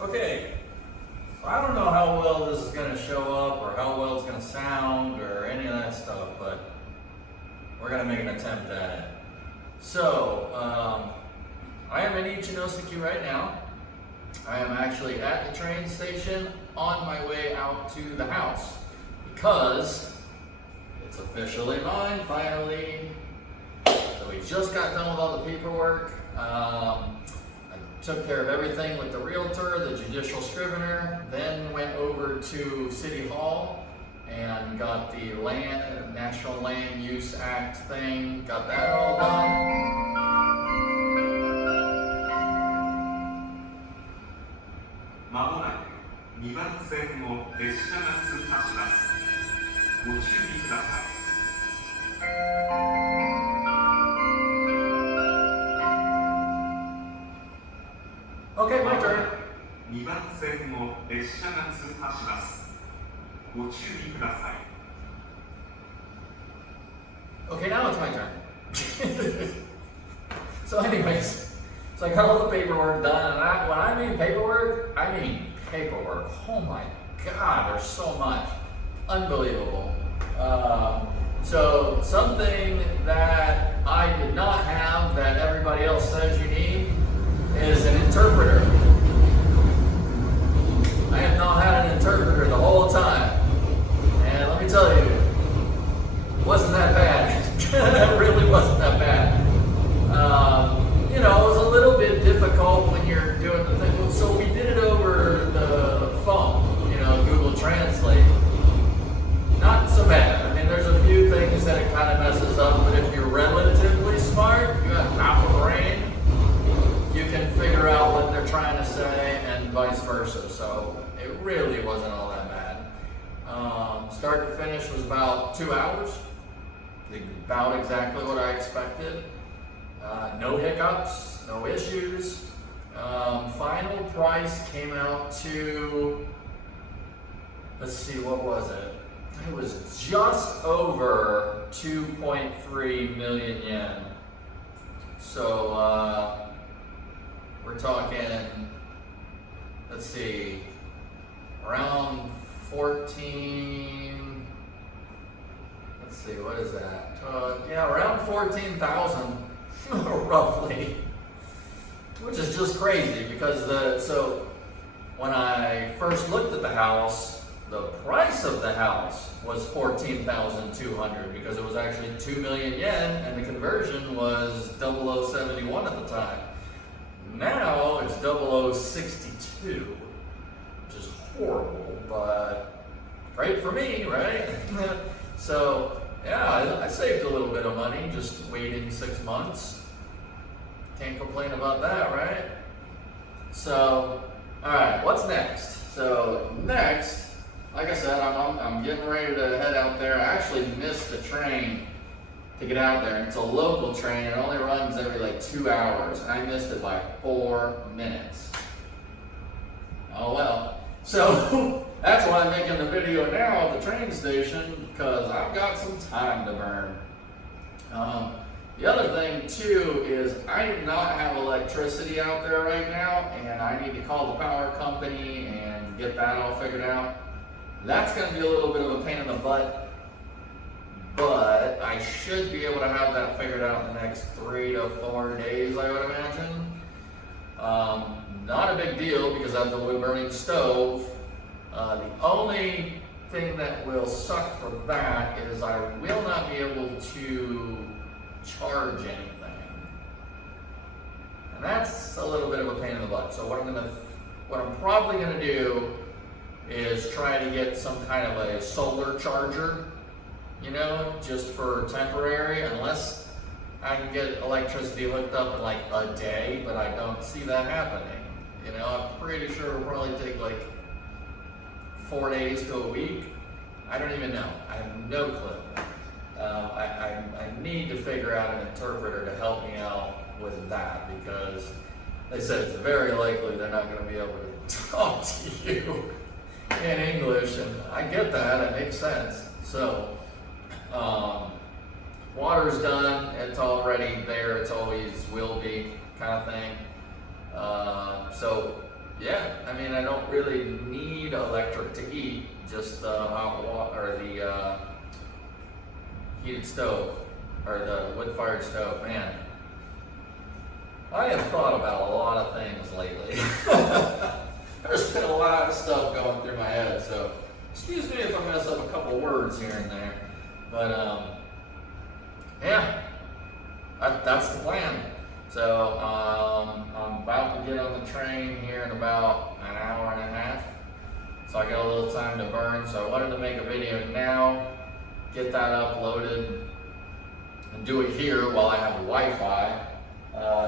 Okay, so I don't know how well this is going to show up or how well it's going to sound or any of that stuff, but we're going to make an attempt at it. So, I am in Ichinoseki right now. I am actually at the train station on my way out to the house because it's officially mine finally. So we just got done with all the paperwork. I took care of everything with the realtor, the judicial scrivener, then went over to City Hall and got the National Land Use Act thing, got that all done. まもなく2番線を列車が通過します。ご注意ください。Okay, my turn. 2番線を列車が通過します。ご注意ください。Okay, now it's my turn. So anyways, so I got all the paperwork done, and when I mean paperwork, I mean paperwork. Oh my God, there's so much. Unbelievable. So something that I did not have that everybody else says you need is an interpreter. I have not had an interpreter the whole time. And let me tell you, it wasn't that bad. It really wasn't that bad. You know, it was a little bit difficult when you're doing the thing. So we did it over the phone, you know, Google Translate. Not so bad. I mean, there's a few things that it kind of messes up, but if you're relatively smart, you have half a brain, you can figure out what they're trying to say and vice versa. So it really wasn't all that bad. Start to finish was about 2 hours. About exactly what I expected. No hiccups, no issues. Final price came out to, let's see, what was it? It was just over 2.3 million yen. So we're talking, let's see, around 14, let's see, what is that? Yeah, around 14,000 roughly, which is just crazy because so when I first looked at the house, the price of the house was 14,200 because it was actually 2 million yen and the conversion was 0071 at the time. Now it's 0062, which is horrible, but great for me, right? So yeah, I saved a little bit of money just waiting 6 months. Can't complain about that, right? So, all right, what's next? So next, like I said, I'm getting ready to head out there. I actually missed the train to get out there. It's a local train. It only runs every like 2 hours. And I missed it by 4 minutes. Oh well. So that's why I'm making the video now at the train station because I've got some time to burn. The other thing too is I do not have electricity out there right now and I need to call the power company and get that all figured out. That's going to be a little bit of a pain in the butt, but I should be able to have that figured out in the next 3 to 4 days, I would imagine. Not a big deal because I have the wood burning stove. The only thing that will suck for that is I will not be able to charge anything. And that's a little bit of a pain in the butt. So what I'm probably going to do is try to get some kind of a solar charger, you know, just for temporary, unless I can get electricity hooked up in like a day, but I don't see that happening. You know, I'm pretty sure it'll probably take like 4 days to a week. I don't even know. I have no clue. I need to figure out an interpreter to help me out with that because they said it's very likely they're not going to be able to talk to you in English, and I get that. It makes sense. So, water's done. It's already there. It's always will be kind of thing. So yeah, I mean, I don't really need electric to eat, just the hot water, or the heated stove, or the wood-fired stove. Man, I have thought about a lot of things lately. There's been a lot of stuff going through my head, so excuse me if I mess up a couple words here and there. But yeah, that's the plan. So I'm about to get on the train here in about an hour and a half. So I got a little time to burn. So I wanted to make a video now, get that uploaded, and do it here while I have the Wi-Fi.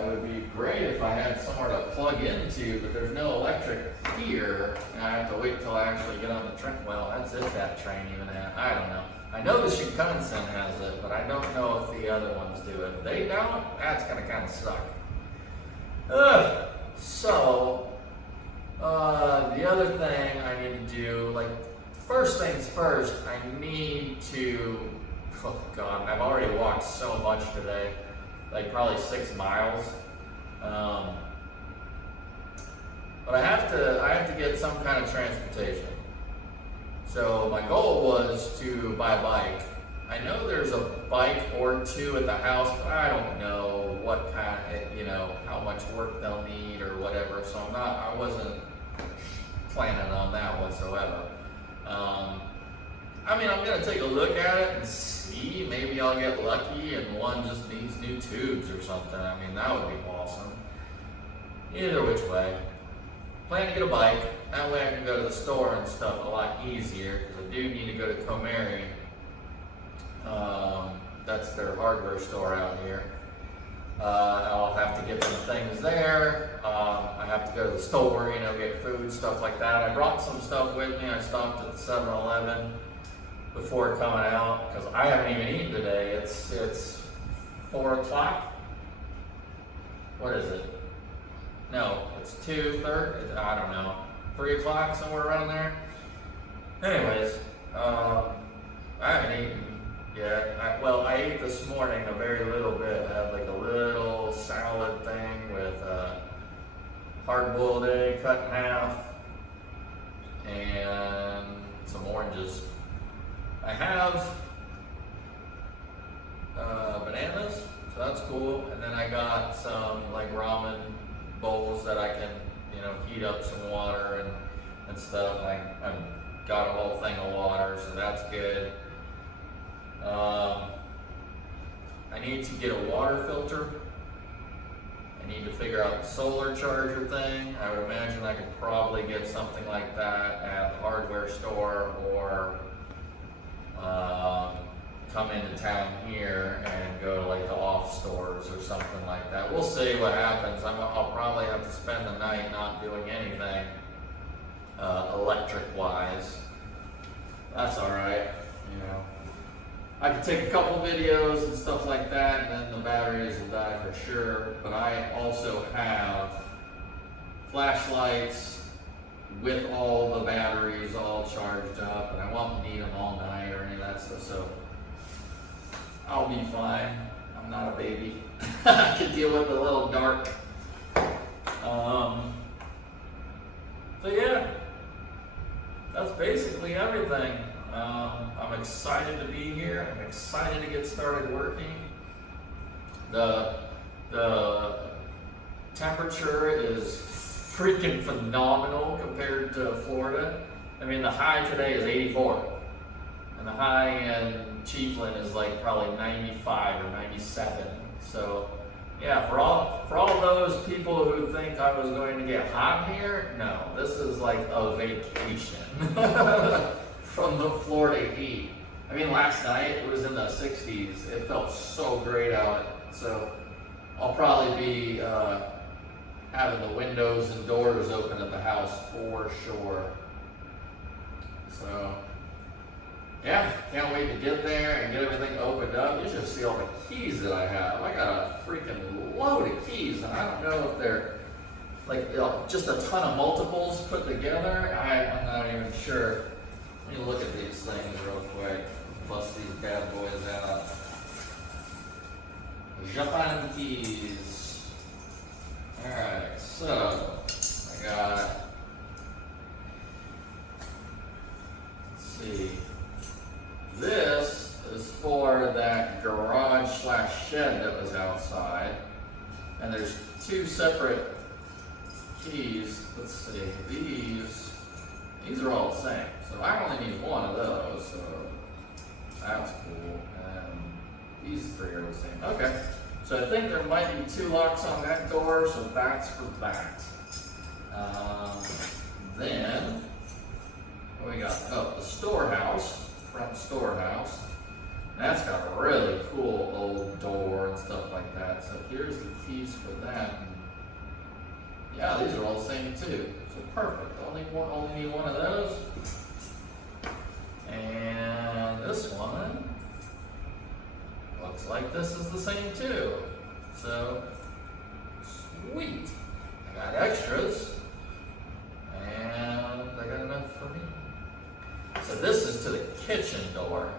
It would be great if I had somewhere to plug into, but there's no electric here, and I have to wait till I actually get on the train. Well, that's if that train even has. I don't know. I know the Shinkansen has it, but I don't know if the other ones do it. If they don't, that's gonna kind of suck. So, the other thing I need to do, like, first things first, I need to, oh God, I've already walked so much today, like probably 6 miles. But I have to get some kind of transportation. So my goal was to buy a bike. I know there's a bike or two at the house, but I don't know what kind of, how much work they'll need or whatever. So I wasn't planning on that whatsoever. I mean, I'm gonna take a look at it and see. Maybe I'll get lucky and one just needs new tubes or something. I mean, that would be awesome. Either which way. Plan to get a bike. That way I can go to the store and stuff a lot easier, because I do need to go to Comeri. That's their hardware store out here. I'll have to get some things there. I have to go to the store, get food, stuff like that. I brought some stuff with me. I stopped at the 7-Eleven before coming out, because I haven't even eaten today. It's 4 o'clock. What is it? No, it's 2:30. I don't know. 3 o'clock, somewhere around there. Anyways, I haven't eaten yet. I ate this morning a very little bit. I had like a little salad thing with hard-boiled egg cut in half and some oranges. I have bananas, so that's cool. And then I got some like ramen bowls that I can, heat up some water and stuff. I got a whole thing of water, so that's good. I need to get a water filter. I need to figure out the solar charger thing. I would imagine I could probably get something like that at the hardware store, or come into town here and go to like the off stores or something like that. We'll see what happens. I'll probably have to spend the night not doing anything electric wise. That's all right, I could take a couple videos and stuff like that, and then the batteries will die for sure. But I also have flashlights with all the batteries all charged up, and I won't need them all night or any of that stuff, so I'll be fine. I'm not a baby. I can deal with a little dark. So yeah, that's basically everything. I'm excited to be here. I'm excited to get started working. The temperature is freaking phenomenal compared to Florida. I mean, the high today is 84, and the high in Chiefland is like probably 95 or 97. So yeah, for all those people who think I was going to get hot here, no, this is like a vacation from the Florida heat. I mean, last night it was in the 60s. It felt so great out. So I'll probably be having the windows and doors open at the house for sure. So yeah, can't wait to get there and get everything opened up. You should see all the keys that I have. I got a freaking load of keys, and I don't know if they're like just a ton of multiples put together. I'm not even sure. Let me look at these things real quick. Bust these bad boys out. Japan keys. Alright, so I got separate keys. Let's see, these are all the same. So I only need one of those, so that's cool. And these three are the same. Okay, so I think there might be 2 locks on that door, so that's for that. Then, what we got? Oh, the storehouse, front storehouse. That's got a really cool old door and stuff like that. So here's the keys for that. Yeah, these are all the same too. So perfect. Only need one of those. And this one looks like this is the same too. So sweet. I got extras. And I got enough for me. So this is to the kitchen door.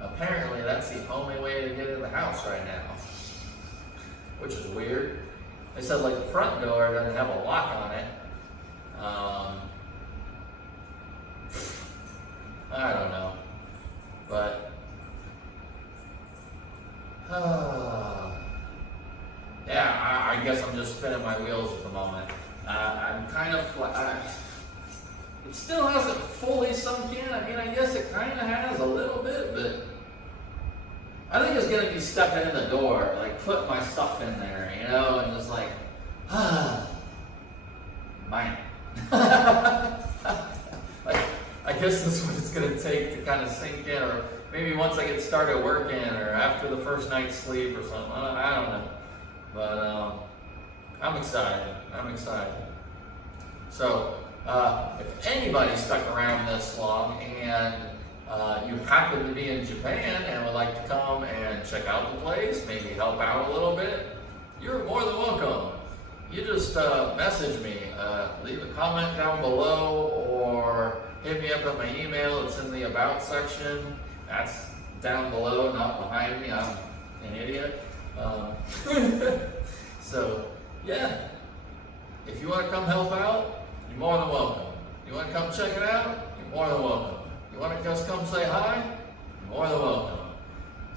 Apparently that's the only way to get in the house right now, which is weird. They said like the front door doesn't have a lock on it. I don't know, but yeah, I guess I'm just spinning my wheels at the moment. I'm kind of it still hasn't fully sunk in. I mean, I guess it kind of has a little bit, but I think it's gonna be stepping in the door, like putting my stuff in there, you know, and just like, mine. Like, I guess that's what it's gonna take to kind of sink in, or maybe once I get started working, or after the first night's sleep, or something. I don't know, but I'm excited. So, if anybody stuck around this long and you happen to be in Japan and would like to come and check out the place, maybe help out a little bit, you're more than welcome. You just message me, leave a comment down below, or hit me up at my email. It's in the About section. That's down below, not behind me. I'm an idiot. So, yeah, if you want to come help out, you're more than welcome. You want to come check it out, you're more than welcome. You want to just come say hi, you're more than welcome.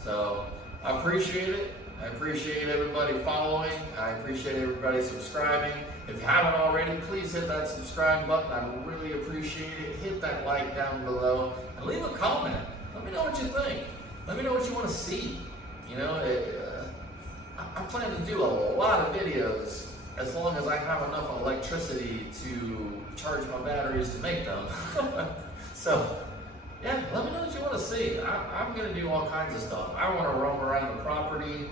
So, I appreciate it. I appreciate everybody following. I appreciate everybody subscribing. If you haven't already, please hit that subscribe button. I really appreciate it. Hit that like down below and leave a comment. Let me know what you think. Let me know what you want to see. You know, I plan to do a lot of videos as long as I have enough electricity to charge my batteries to make them. So, yeah, let me know what you want to see. I'm going to do all kinds of stuff. I want to roam around the property.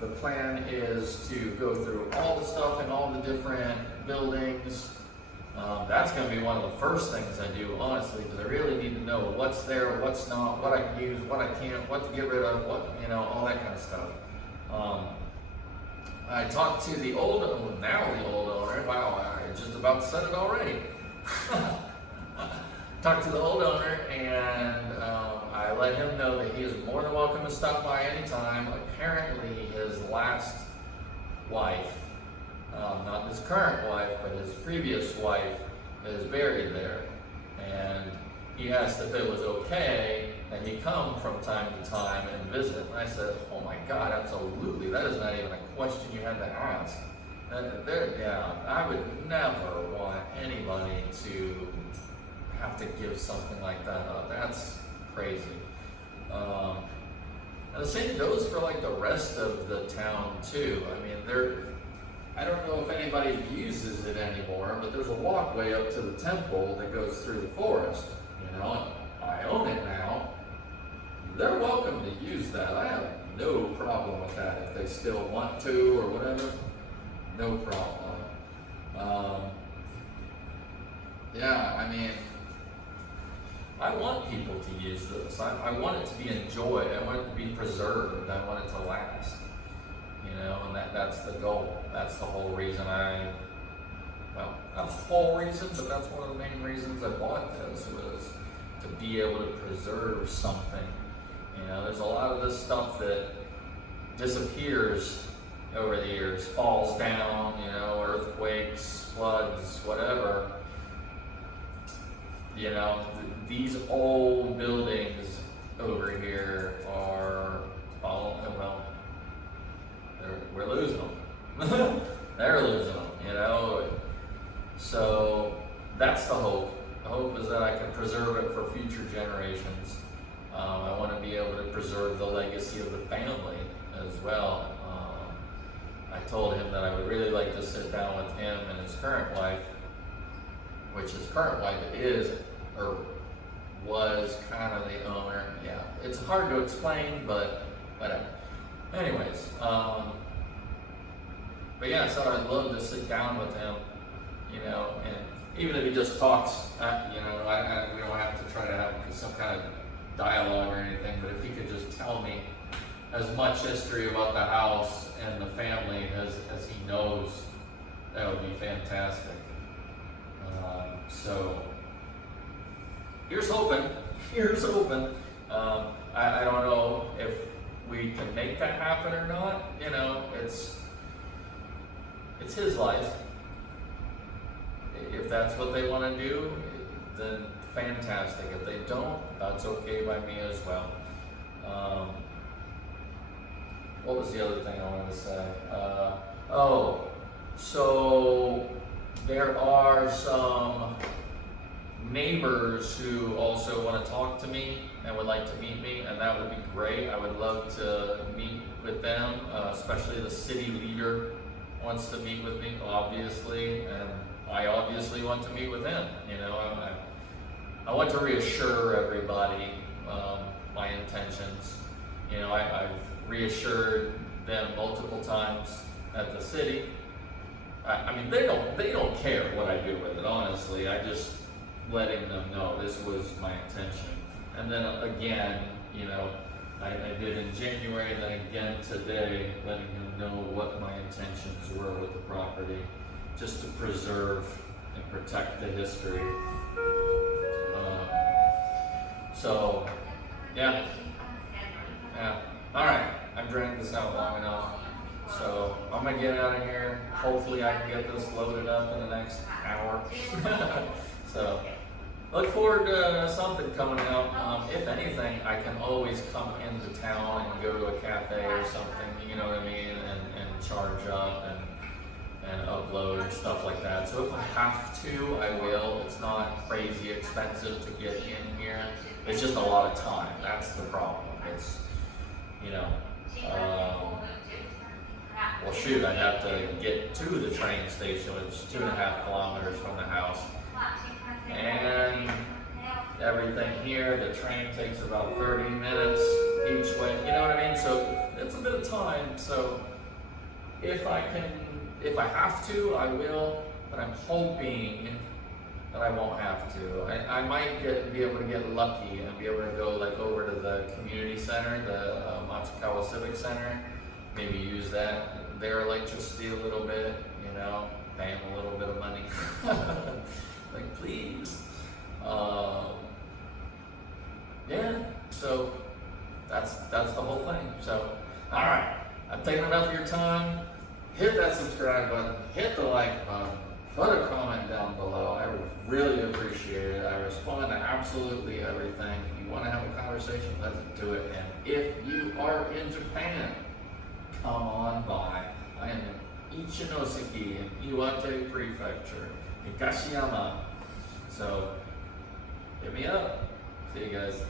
The plan is to go through all the stuff in all the different buildings. That's going to be one of the first things I do, honestly, because I really need to know what's there, what's not, what I can use, what I can't, what to get rid of, what, you know, all that kind of stuff. I talked to the old owner. Wow, I just about said it already. Talked to the old owner, and I let him know that he is more than welcome to stop by anytime. Apparently, his last wife, not his current wife, but his previous wife, is buried there. And he asked if it was okay that he come from time to time and visit. And I said, oh my God, absolutely. That is not even a question you had to ask. Yeah, I would never want anybody to have to give something like that up. That's crazy. And the same goes for like the rest of the town too. I mean, I don't know if anybody uses it anymore, but there's a walkway up to the temple that goes through the forest. You know, I own it now. They're welcome to use that. I have no problem with that if they still want to or whatever. No problem. Yeah, I mean, I want people to use this. I want it to be enjoyed. I want it to be preserved. I want it to last. You know, and that's the goal. That's the whole reason well, not the whole reason, but that's one of the main reasons I bought this, was to be able to preserve something. You know, there's a lot of this stuff that disappears over the years, falls down, you know, earthquakes, floods, whatever. You know, these old buildings over here are, well, we're losing them. Never losing them, you know. So that's the hope. The hope is that I can preserve it for future generations. I want to be able to preserve the legacy of the family as well. I told him that I would really like to sit down with him and his current wife, which his current wife is, or was kind of the owner. Yeah, it's hard to explain, but whatever. Anyways, but yeah, so I'd love to sit down with him, you know, and even if he just talks, you know, we don't have to try to have some kind of dialogue or anything, but if he could just tell me as much history about the house and the family as he knows, that would be fantastic. So here's hoping. Here's hoping. I don't know if we can make that happen or not. You know, it's his life. If that's what they want to do, then fantastic. If they don't, that's okay by me as well. What was the other thing I wanted to say? So there are some neighbors who also want to talk to me and would like to meet me, and that would be great. I would love to meet with them, especially the city leader wants to meet with me, obviously, and I obviously want to meet with him. You know, I want to reassure everybody my intentions. You know, I've reassured them multiple times at the city. I mean, they don't care what I do with it, honestly. I just letting them know this was my intention. And then again, you know, I did in January, then again today, letting him know what my intentions were with the property, just to preserve and protect the history. So, yeah. All right, I've dragged this out long enough. So I'm gonna get out of here. Hopefully I can get this loaded up in the next hour. So look forward to something coming out. If anything, I can always come into town and go to a cafe or something, you know what I mean, and charge up and upload and stuff like that. So if I have to, I will. It's not crazy expensive to get in here. It's just a lot of time. That's the problem. It's, you know, well shoot, I'd have to get to the train station, which is 2.5 kilometers from the house. And everything here, the train takes about 30 minutes each way, you know what I mean? So it's a bit of time. So if I have to, I will, but I'm hoping that I won't have to. I might be able to get lucky and be able to go like over to the community center, the Matsukawa Civic Center, maybe use their electricity a little bit, you know, pay them a little bit of money. Like, please. Yeah, so that's the whole thing. So, all right, I've taken enough of your time. Hit that subscribe button, hit the like button, put a comment down below. I really appreciate it. I respond to absolutely everything. If you want to have a conversation, let's do it. And if you are in Japan, come on by. I am in Ichinoseki in Iwate Prefecture, Higashiyama. So hit me up. See you guys.